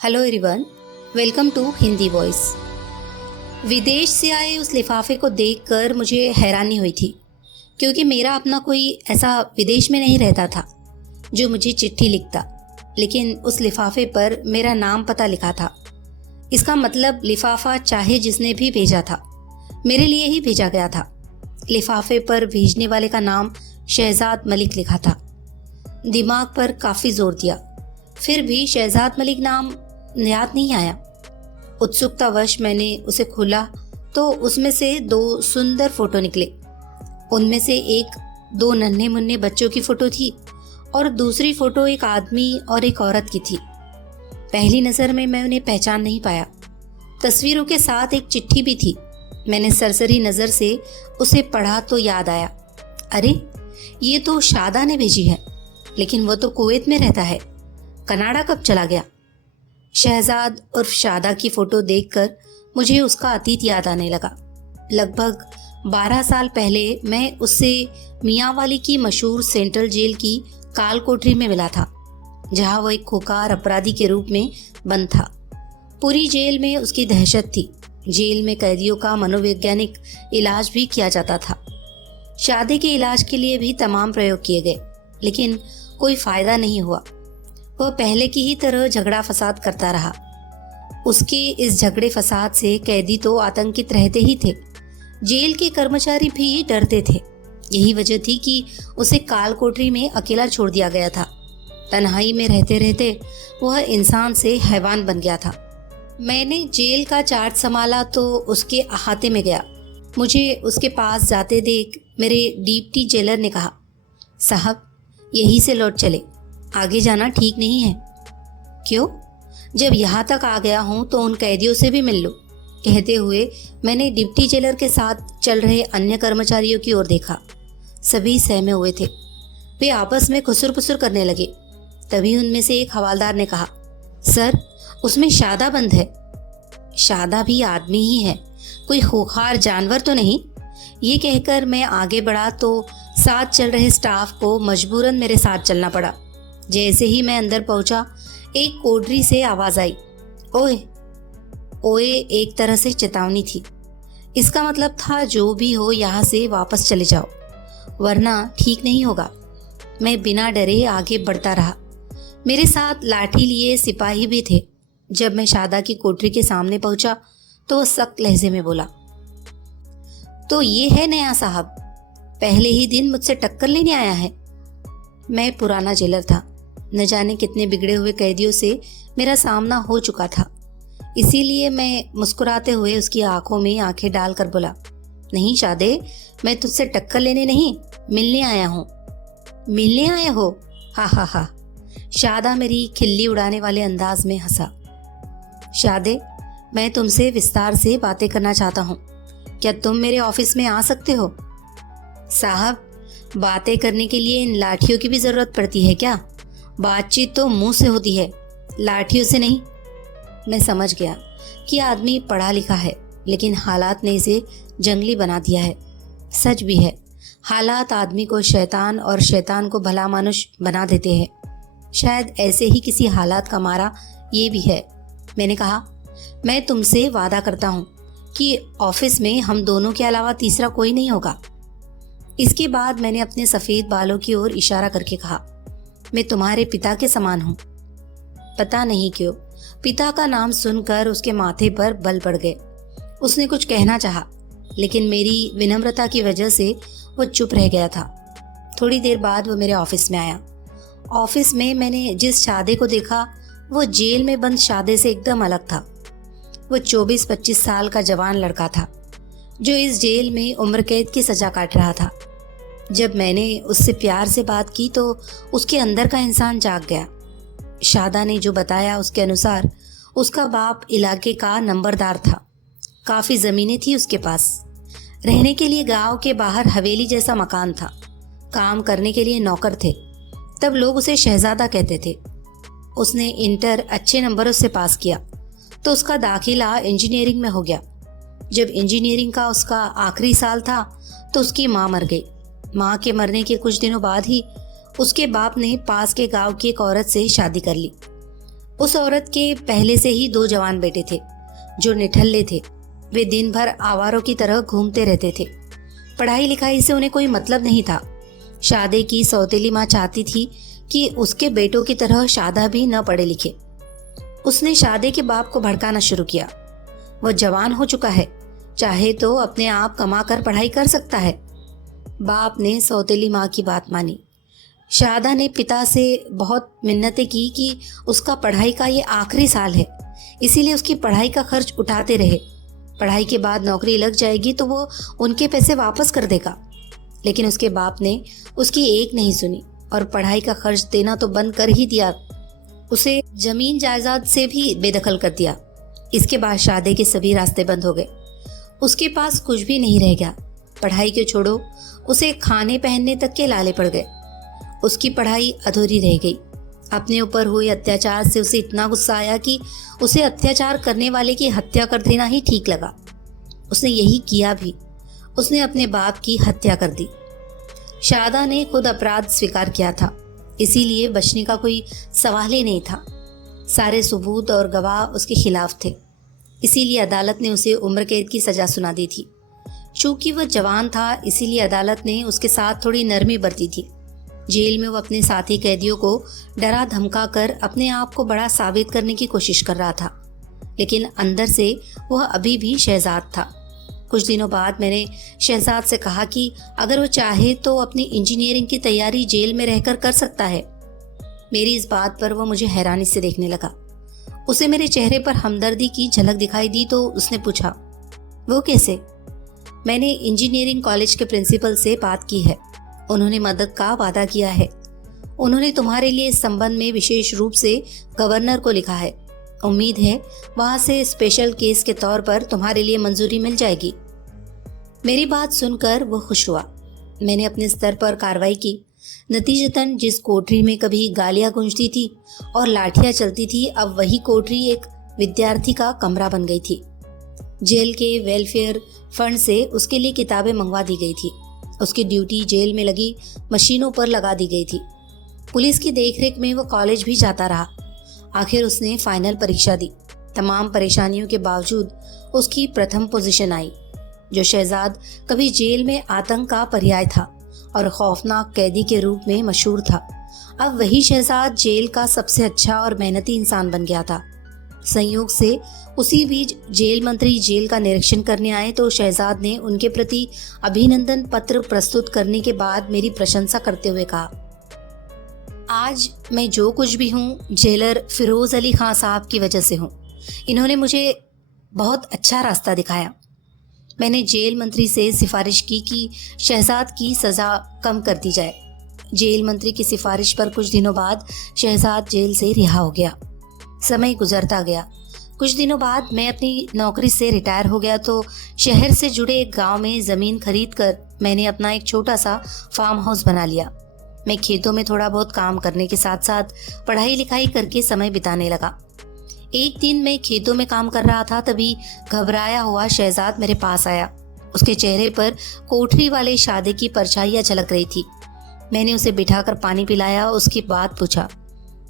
Hello everyone, welcome to Hindi voice. विदेश से आए उस लिफाफे को देखकर मुझे हैरानी हुई थी, क्योंकि मेरा अपना कोई ऐसा विदेश में नहीं रहता था जो मुझे चिट्ठी लिखता, लेकिन उस लिफाफे पर मेरा नाम पता लिखा था। इसका मतलब लिफाफा चाहे जिसने भी भेजा था, मेरे लिए ही भेजा गया था। लिफाफे पर भेजने वाले का नाम शहजाद मलिक लिखा था। दिमाग पर काफ़ी जोर दिया, फिर भी शहजाद मलिक नाम याद नहीं आया। उत्सुकतावश मैंने उसे खोला तो उसमें से 2 सुंदर फोटो निकले। उनमें से एक 2 नन्हे मुन्ने बच्चों की फोटो थी और दूसरी फोटो एक आदमी और एक औरत की थी। पहली नज़र में मैं उन्हें पहचान नहीं पाया। तस्वीरों के साथ एक चिट्ठी भी थी। मैंने सरसरी नज़र से उसे पढ़ा तो याद आया, अरे ये तो शादा ने भेजी है, लेकिन वो तो कुवैत में रहता है। कनाडा कब चला गया? शहजाद उर्फ शादा की फोटो देखकर मुझे उसका अतीत याद आने लगा। लगभग 12 साल पहले मैं उससे मियांवाली की मशहूर सेंट्रल जेल की काल कोठरी में मिला था, जहां वो एक खुकार अपराधी के रूप में बंद था। पूरी जेल में उसकी दहशत थी। जेल में कैदियों का मनोवैज्ञानिक इलाज भी किया जाता था। शादी के इलाज के लिए भी तमाम प्रयोग किए गए, लेकिन कोई फायदा नहीं हुआ। वह पहले की ही तरह झगड़ा फसाद करता रहा। उसके इस झगड़े फसाद से कैदी तो आतंकित रहते ही थे, जेल के कर्मचारी भी डरते थे। यही वजह थी कि उसे काल कोठरी में अकेला छोड़ दिया गया था। तन्हाई में रहते रहते वह इंसान से हैवान बन गया था। मैंने जेल का चार्ज संभाला तो उसके अहाते में गया। मुझे उसके पास जाते देख मेरे डिप्टी जेलर ने कहा, साहब यहीं से लौट चले, आगे जाना ठीक नहीं है। क्यों? जब यहाँ तक आ गया हूँ तो उन कैदियों से भी मिल लो। कहते हुए मैंने डिप्टी जेलर के साथ चल रहे अन्य कर्मचारियों की ओर देखा। सभी सहमे हुए थे। वे आपस में खुसुर पुसुर करने लगे। तभी उनमें से एक हवालदार ने कहा, सर उसमें शादा बंद है। शादा भी आदमी ही है, कोई खूंखार जानवर तो नहीं। ये कहकर मैं आगे बढ़ा तो साथ चल रहे स्टाफ को मजबूरन मेरे साथ चलना पड़ा। जैसे ही मैं अंदर पहुंचा, एक कोठरी से आवाज आई, ओए ओए, एक तरह से चेतावनी थी। इसका मतलब था जो भी हो यहाँ से वापस चले जाओ, वरना ठीक नहीं होगा। मैं बिना डरे आगे बढ़ता रहा। मेरे साथ लाठी लिए सिपाही भी थे। जब मैं शादा की कोठरी के सामने पहुंचा तो वह सख्त लहजे में बोला, तो ये है नया साहब, पहले ही दिन मुझसे टक्कर लेने आया है। मैं पुराना जेलर था। न जाने कितने बिगड़े हुए कैदियों से मेरा सामना हो चुका था। इसीलिए मैं मुस्कुराते हुए उसकी आंखों में आंखें डालकर बोला, नहीं शादे, मैं तुझसे टक्कर लेने नहीं, मिलने आया हूँ। मिलने आए हो? हा हा हा। शादा मेरी खिल्ली उड़ाने वाले अंदाज में हंसा। शादे, मैं तुमसे विस्तार से बातें करना चाहता हूँ। क्या तुम मेरे ऑफिस में आ सकते हो? साहब, बातें करने के लिए इन लाठियों की भी जरूरत पड़ती है क्या? बातचीत तो मुंह से होती है, लाठियों से नहीं। मैं समझ गया कि आदमी पढ़ा लिखा है, लेकिन हालात ने इसे जंगली बना दिया है। सच भी है, हालात आदमी को शैतान और शैतान को भला मानुष बना देते हैं। शायद ऐसे ही किसी हालात का मारा ये भी है। मैंने कहा, मैं तुमसे वादा करता हूँ कि ऑफिस में हम दोनों के अलावा तीसरा कोई नहीं होगा। इसके बाद मैंने अपने सफ़ेद बालों की ओर इशारा करके कहा, मैं तुम्हारे पिता के समान हूँ। पता नहीं क्यों पिता का नाम सुनकर उसके माथे पर बल पड़ गए। उसने कुछ कहना चाहा, लेकिन मेरी विनम्रता की वजह से वो चुप रह गया था। थोड़ी देर बाद वो मेरे ऑफिस में आया। ऑफिस में मैंने जिस शादे को देखा वो जेल में बंद शादे से एकदम अलग था। वो 24-25 साल का जवान लड़का था जो इस जेल में उम्र कैद की सजा काट रहा था। जब मैंने उससे प्यार से बात की तो उसके अंदर का इंसान जाग गया। शादा ने जो बताया उसके अनुसार उसका बाप इलाके का नंबरदार था। काफ़ी ज़मीनें थी उसके पास। रहने के लिए गांव के बाहर हवेली जैसा मकान था। काम करने के लिए नौकर थे। तब लोग उसे शहजादा कहते थे। उसने इंटर अच्छे नंबरों से पास किया तो उसका दाखिला इंजीनियरिंग में हो गया। जब इंजीनियरिंग का उसका आखिरी साल था तो उसकी माँ मर गई। माँ के मरने के कुछ दिनों बाद ही उसके बाप ने पास के गांव की एक औरत से शादी कर ली। उस औरत के पहले से ही 2 जवान बेटे थे जो निठल्ले थे। वे दिन भर आवारों की तरह घूमते रहते थे। पढ़ाई लिखाई से उन्हें कोई मतलब नहीं था। शादे की सौतेली माँ चाहती थी कि उसके बेटों की तरह शादा भी न पढ़े लिखे। उसने शादे के बाप को भड़काना शुरू किया। वह जवान हो चुका है, चाहे तो अपने आप कमा कर पढ़ाई कर सकता है। बाप ने सौतेली माँ की बात मानी। शादा ने पिता से बहुत मिन्नतें की कि उसका पढ़ाई का ये आखिरी साल है, इसीलिए उसकी पढ़ाई का खर्च उठाते रहे। पढ़ाई के बाद नौकरी लग जाएगी तो वो उनके पैसे वापस कर देगा। लेकिन उसके बाप ने उसकी एक नहीं सुनी और पढ़ाई का खर्च देना तो बंद कर ही दिया। उसे जमीन जायदाद से भी बेदखल कर दिया। इसके बाद शादी के सभी रास्ते बंद हो गए। उसके पास कुछ भी नहीं रह गया। पढ़ाई के छोड़ो, उसे खाने पहनने तक के लाले पड़ गए। उसकी पढ़ाई अधूरी रह गई। अपने ऊपर हुए अत्याचार से उसे इतना गुस्सा आया कि उसे अत्याचार करने वाले की हत्या कर देना ही ठीक लगा। उसने यही किया भी। उसने अपने बाप की हत्या कर दी। शादा ने खुद अपराध स्वीकार किया था, इसीलिए बचने का कोई सवाल ही नहीं था। सारे सबूत और गवाह उसके खिलाफ थे, इसीलिए अदालत ने उसे उम्र कैद की सजा सुना दी थी। चूंकि वह जवान था, इसीलिए अदालत ने उसके साथ थोड़ी नरमी बरती थी। जेल में वो अपने साथी कैदियों को डरा धमका कर अपने आप को बड़ा साबित करने की कोशिश कर रहा था, लेकिन अंदर से वह अभी भी शहजाद था। कुछ दिनों बाद मैंने शहजाद से कहा कि अगर वो चाहे तो अपनी इंजीनियरिंग की तैयारी जेल में रहकर कर सकता है। मेरी इस बात पर वह मुझे हैरानी से देखने लगा। उसे मेरे चेहरे पर हमदर्दी की झलक दिखाई दी तो उसने पूछा, वो कैसे? मैंने इंजीनियरिंग कॉलेज के प्रिंसिपल से बात की है। उन्होंने मदद का वादा किया है। उन्होंने तुम्हारे लिए इस संबंध में विशेष रूप से गवर्नर को लिखा है। उम्मीद है वहां से स्पेशल केस के तौर पर तुम्हारे लिए मंजूरी मिल जाएगी। मेरी बात सुनकर वो खुश हुआ। मैंने अपने स्तर पर कार्रवाई की। नतीजतन जिस कोठरी में कभी गालियां गूंजती थी और लाठियां चलती थी, अब वही कोठरी एक विद्यार्थी का कमरा बन गई थी। जेल के वेलफेयर फंड से उसके लिए किताबें मंगवा दी गई थी। उसकी ड्यूटी जेल में लगी मशीनों पर लगा दी गई थी। पुलिस की देखरेख में वो कॉलेज भी जाता रहा। आखिर उसने फाइनल परीक्षा दी। तमाम परेशानियों के बावजूद उसकी प्रथम पोजीशन आई। जो शहजाद कभी जेल में आतंक का पर्याय था और खौफनाक कैदी के रूप में मशहूर था, अब वही शहजाद जेल का सबसे अच्छा और मेहनती इंसान बन गया था। संयोग से उसी बीच जेल मंत्री जेल का निरीक्षण करने आए तो शहजाद ने उनके प्रति अभिनंदन पत्र प्रस्तुत करने के बाद मेरी प्रशंसा करते हुए कहा, आज मैं जो कुछ भी हूँ जेलर फिरोज अली खां साहब की वजह से हूँ। इन्होंने मुझे बहुत अच्छा रास्ता दिखाया। मैंने जेल मंत्री से सिफारिश की कि शहजाद की सज़ा कम कर दी जाए। जेल मंत्री की सिफारिश पर कुछ दिनों बाद शहजाद जेल से रिहा हो गया। समय गुजरता गया। कुछ दिनों बाद मैं अपनी नौकरी से रिटायर हो गया तो शहर से जुड़े एक गांव में ज़मीन खरीद कर मैंने अपना एक छोटा सा फार्म हाउस बना लिया। मैं खेतों में थोड़ा बहुत काम करने के साथ साथ पढ़ाई लिखाई करके समय बिताने लगा। एक दिन मैं खेतों में काम कर रहा था, तभी घबराया हुआ शहजाद मेरे पास आया। उसके चेहरे पर कोठरी वाले शादी की परछाइयाँ झलक रही थी। मैंने उसे बिठाकर पानी पिलाया। उसकी बात पूछा,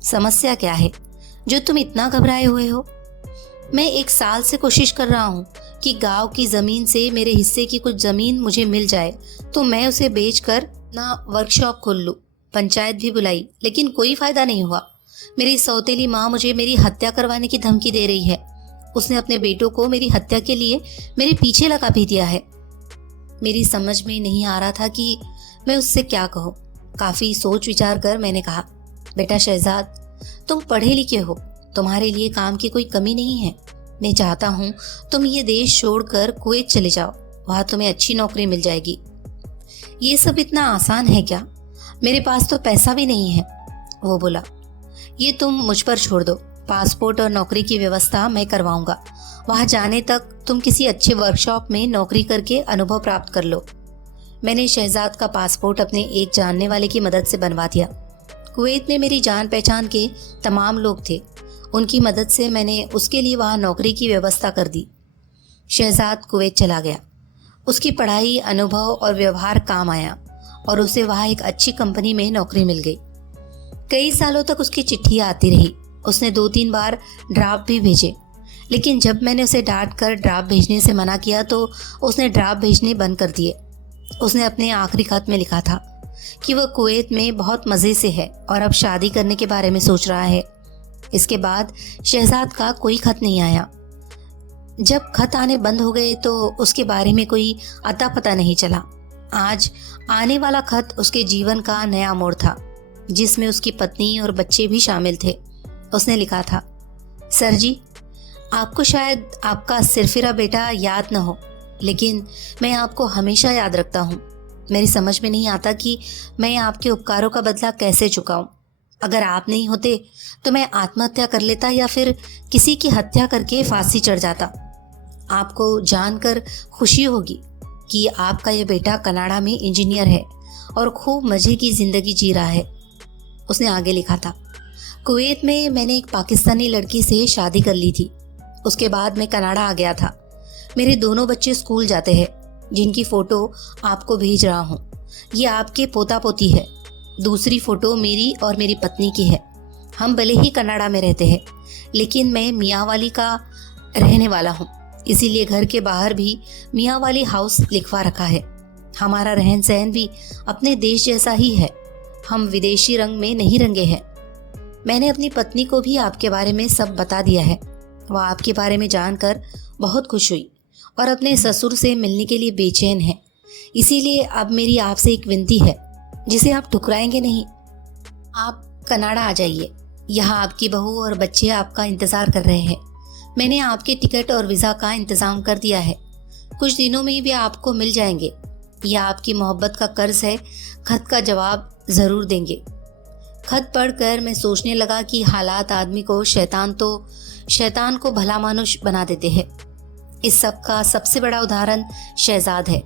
समस्या क्या है जो तुम इतना घबराए हुए हो? मैं 1 साल से कोशिश कर रहा हूँ कि गांव की ज़मीन से मेरे हिस्से की कुछ ज़मीन मुझे मिल जाए तो मैं उसे बेचकर अपना वर्कशॉप खोल लूँ। पंचायत भी बुलाई, लेकिन कोई फ़ायदा नहीं हुआ। मेरी सौतेली माँ मुझे मेरी हत्या करवाने की धमकी दे रही है। उसने अपने बेटों को मेरी हत्या के लिए मेरे पीछे लगा भी दिया है। मेरी समझ में नहीं आ रहा था कि मैं उससे क्या कहूँ। काफ़ी सोच विचार कर मैंने कहा, बेटा शहजाद, तुम पढ़े लिखे हो, तुम्हारे लिए काम की कोई कमी नहीं है। मैं चाहता हूँ तुम ये देश छोड़कर कुवैत चले जाओ, वहाँ तुम्हें अच्छी नौकरी मिल जाएगी। ये सब इतना आसान है क्या? मेरे पास तो पैसा भी नहीं है। वो बोला, ये तुम मुझ पर छोड़ दो। पासपोर्ट और नौकरी की व्यवस्था मैं करवाऊंगा। वहाँ जाने तक तुम किसी अच्छे वर्कशॉप में नौकरी करके अनुभव प्राप्त कर लो। मैंने शहजाद का पासपोर्ट अपने एक जानने वाले की मदद से बनवा दिया। कुवैत में मेरी जान पहचान के तमाम लोग थे। उनकी मदद से मैंने उसके लिए वहाँ नौकरी की व्यवस्था कर दी। शहजाद कुवैत चला गया। उसकी पढ़ाई, अनुभव और व्यवहार काम आया और उसे वहाँ एक अच्छी कंपनी में नौकरी मिल गई। कई सालों तक उसकी चिट्ठियाँ आती रही। उसने 2-3 बार ड्राफ्ट भी भेजे, लेकिन जब मैंने उसे डांट कर ड्राफ्ट भेजने से मना किया तो उसने ड्राफ्ट भेजने बंद कर दिए। उसने अपने आखिरी खत में लिखा था कि वह कुवैत में बहुत मज़े से है और अब शादी करने के बारे में सोच रहा है। इसके बाद शहजाद का कोई खत नहीं आया। जब खत आने बंद हो गए तो उसके बारे में कोई अता पता नहीं चला। आज आने वाला खत उसके जीवन का नया मोड़ था, जिसमें उसकी पत्नी और बच्चे भी शामिल थे। उसने लिखा था, सर जी, आपको शायद आपका सिरफिरा बेटा याद न हो, लेकिन मैं आपको हमेशा याद रखता हूँ। मेरी समझ में नहीं आता कि मैं आपके उपकारों का बदला कैसे चुकाऊं। अगर आप नहीं होते तो मैं आत्महत्या कर लेता या फिर किसी की हत्या करके फांसी चढ़ जाता। आपको जानकर खुशी होगी कि आपका यह बेटा कनाडा में इंजीनियर है और खूब मज़े की ज़िंदगी जी रहा है। उसने आगे लिखा था, कुवैत में मैंने एक पाकिस्तानी लड़की से शादी कर ली थी। उसके बाद मैं कनाडा आ गया था। मेरे दोनों बच्चे स्कूल जाते हैं, जिनकी फ़ोटो आपको भेज रहा हूँ। ये आपके पोता पोती है। दूसरी फ़ोटो मेरी और मेरी पत्नी की है। हम भले ही कनाडा में रहते हैं, लेकिन मैं मियांवाली का रहने वाला हूँ, इसीलिए घर के बाहर भी मियांवाली हाउस लिखवा रखा है। हमारा रहन सहन भी अपने देश जैसा ही है। हम विदेशी रंग में नहीं रंगे हैं। मैंने अपनी पत्नी को भी आपके बारे में सब बता दिया है। वह आपके बारे में जानकर बहुत खुश हुई और अपने ससुर से मिलने के लिए बेचैन है। इसीलिए अब मेरी आपसे एक विनती है, जिसे आप ठुकराएंगे नहीं। आप कनाडा आ जाइए। यहाँ आपकी बहू और बच्चे आपका इंतज़ार कर रहे हैं। मैंने आपके टिकट और वीज़ा का इंतज़ाम कर दिया है। कुछ दिनों में भी आपको मिल जाएंगे। यह आपकी मोहब्बत का कर्ज है। खत का जवाब ज़रूर देंगे। खत पढ़कर मैं सोचने लगा कि हालात आदमी को शैतान को भला मानुष बना देते हैं। इस सब का सबसे बड़ा उदाहरण शहजाद है।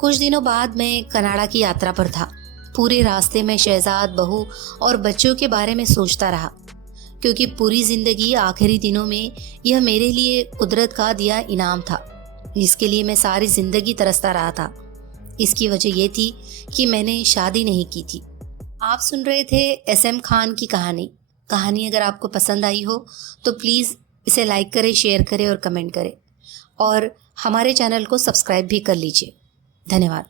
कुछ दिनों बाद मैं कनाडा की यात्रा पर था। पूरे रास्ते में शहजाद, बहू और बच्चों के बारे में सोचता रहा, क्योंकि पूरी ज़िंदगी आखिरी दिनों में यह मेरे लिए कुदरत का दिया इनाम था, जिसके लिए मैं सारी ज़िंदगी तरसता रहा था। इसकी वजह यह थी कि मैंने शादी नहीं की थी। आप सुन रहे थे SM खान की कहानी अगर आपको पसंद आई हो तो प्लीज़ इसे लाइक करें, शेयर करें और कमेंट करें, और हमारे चैनल को सब्सक्राइब भी कर लीजिए। धन्यवाद।